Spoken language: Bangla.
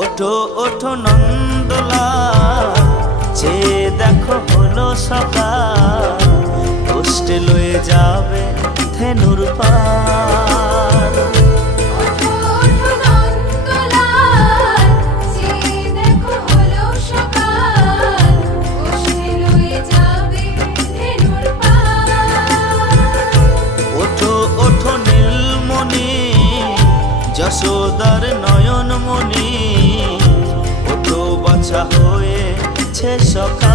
ওঠো ওঠো নন্দলাল, চেয়ে দেখো হলো সকাল, কষ্টে লয়ে যাবে ধেনুর পাল। ওঠো ওঠো নন্দলাল, চেয়ে দেখো হলো সকাল, কষ্টে লয়ে যাবে ধেনুর পাল। ওঠো ওঠো নীলমণি, যশোদার নয়নমণি, ওঠো বাছা হয়েছে সকাল।